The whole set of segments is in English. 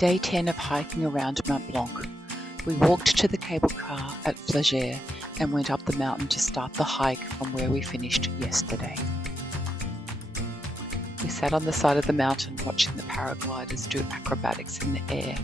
Day 10 of hiking around Mont Blanc. We walked to the cable car at Flegere and went up the mountain to start the hike from where we finished yesterday. We sat on the side of the mountain watching the paragliders do acrobatics in the air.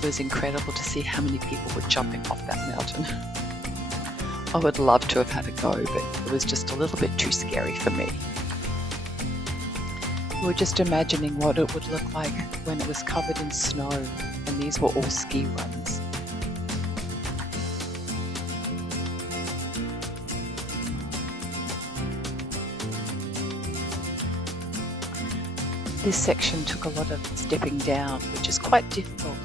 It was incredible to see how many people were jumping off that mountain. I would love to have had a go, but it was just a little bit too scary for me. We were just imagining what it would look like when it was covered in snow, and these were all ski runs. This section took a lot of stepping down, which is quite difficult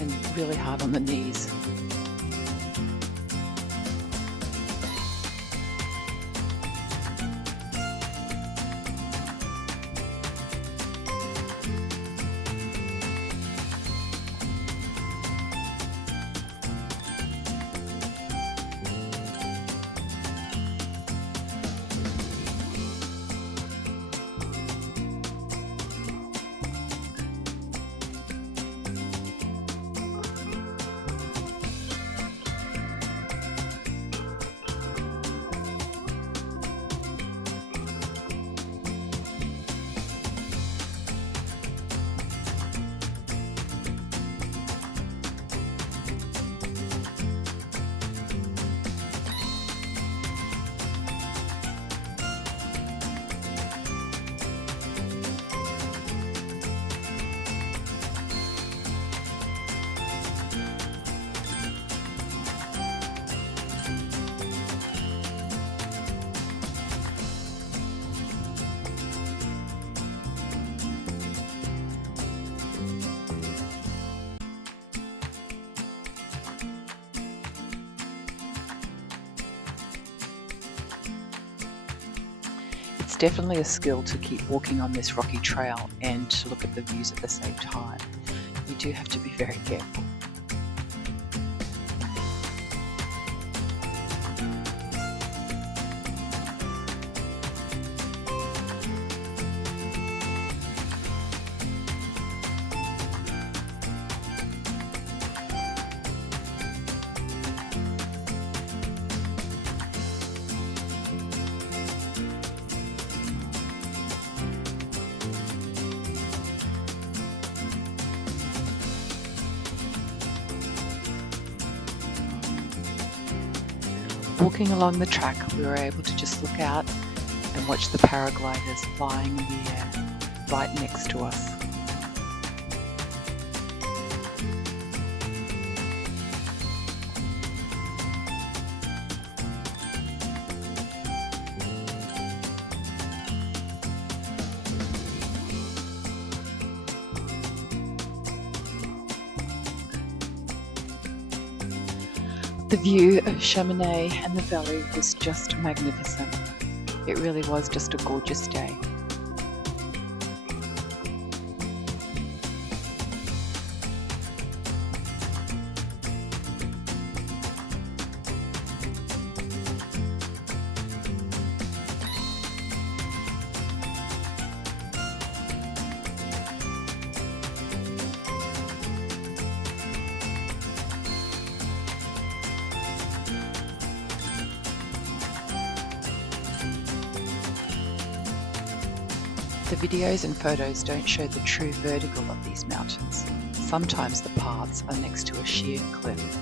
and really hard on the knees. It's definitely a skill to keep walking on this rocky trail and to look at the views at the same time. You do have to be very careful. Walking along the track, we were able to just look out and watch the paragliders flying in the air right next to us. The view of Chamonix and the valley was just magnificent. It really was just a gorgeous day. The videos and photos don't show the true vertical of these mountains. Sometimes the paths are next to a sheer cliff.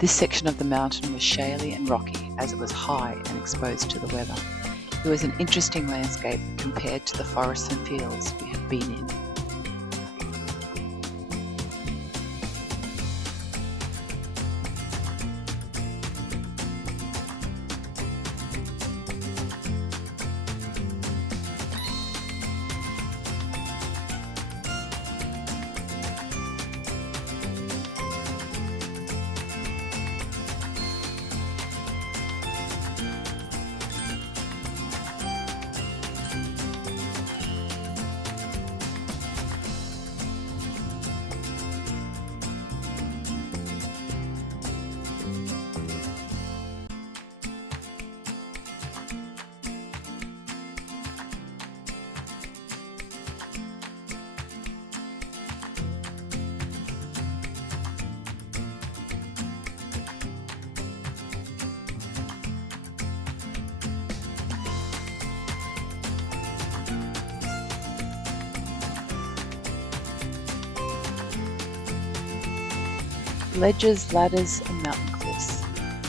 This section of the mountain was shaly and rocky as it was high and exposed to the weather. It was an interesting landscape compared to the forests and fields we had been in. Ledges, ladders and mountain cliffs,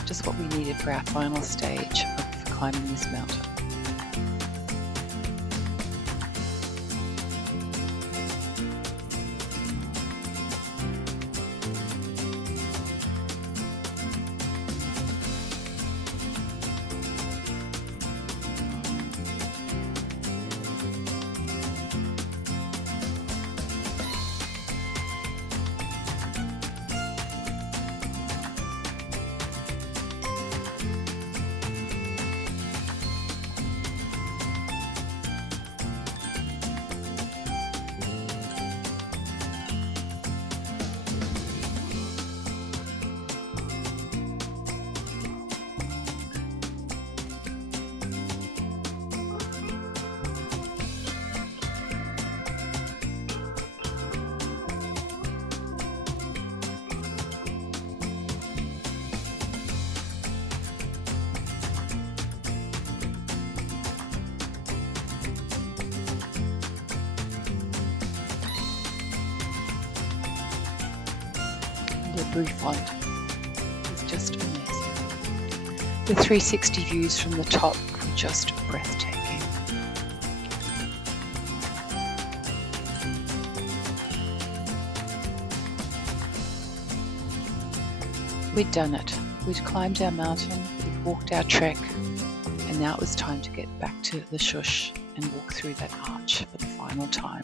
just what we needed for our final stage of climbing this mountain. The Bouffant is just amazing. The 360 views from the top were just breathtaking. We'd done it. We'd climbed our mountain, we'd walked our trek, and now it was time to get back to the Houches and walk through that arch for the final time.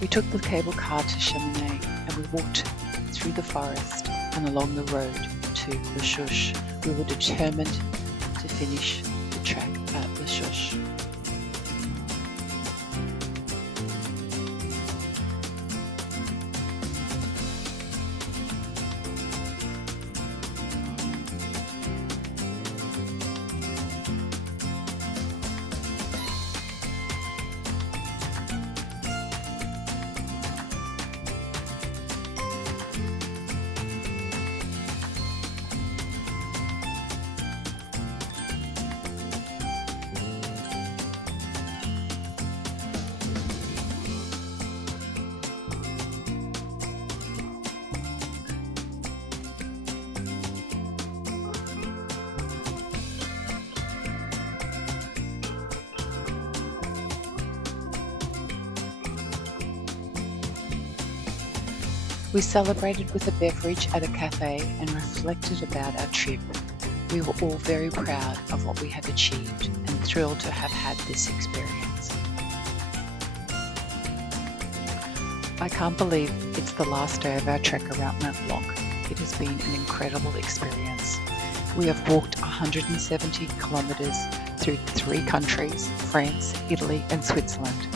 We took the cable car to Cheminée and we walked through the forest and along the road to the Houches. We were determined to finish the track at the Houches. We celebrated with a beverage at a cafe and reflected about our trip. We were all very proud of what we had achieved and thrilled to have had this experience. I can't believe it's the last day of our trek around Mont Blanc. It has been an incredible experience. We have walked 170 kilometres through 3 countries, France, Italy and Switzerland.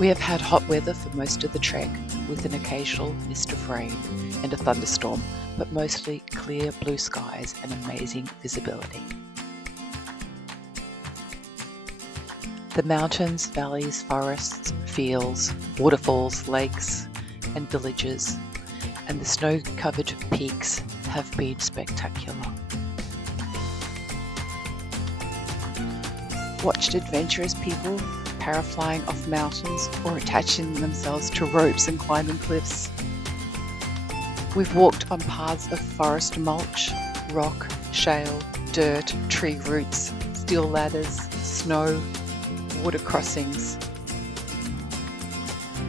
We have had hot weather for most of the trek, with an occasional mist of rain and a thunderstorm, but mostly clear blue skies and amazing visibility. The mountains, valleys, forests, fields, waterfalls, lakes, and villages, and the snow-covered peaks have been spectacular. Watched adventurous people paraflying off mountains or attaching themselves to ropes and climbing cliffs. We've walked on paths of forest mulch, rock, shale, dirt, tree roots, steel ladders, snow, water crossings.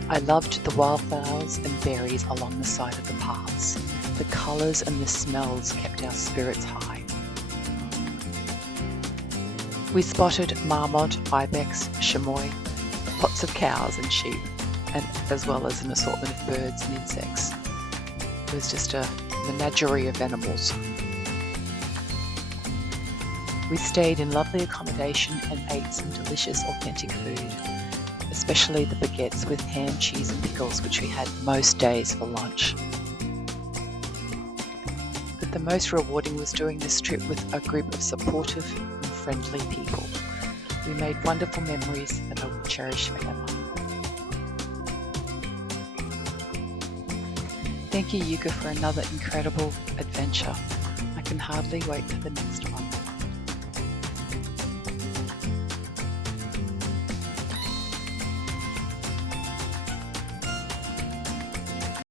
I loved the wildflowers and berries along the side of the paths. The colours and the smells kept our spirits high. We spotted marmot, ibex, chamois, lots of cows and sheep, and as well as an assortment of birds and insects. It was just a menagerie of animals. We stayed in lovely accommodation and ate some delicious authentic food, especially the baguettes with ham, cheese and pickles, which we had most days for lunch. But the most rewarding was doing this trip with a group of supportive and friendly people. We made wonderful memories that I will cherish forever. Thank you, Yuka, for another incredible adventure. I can hardly wait for the next one.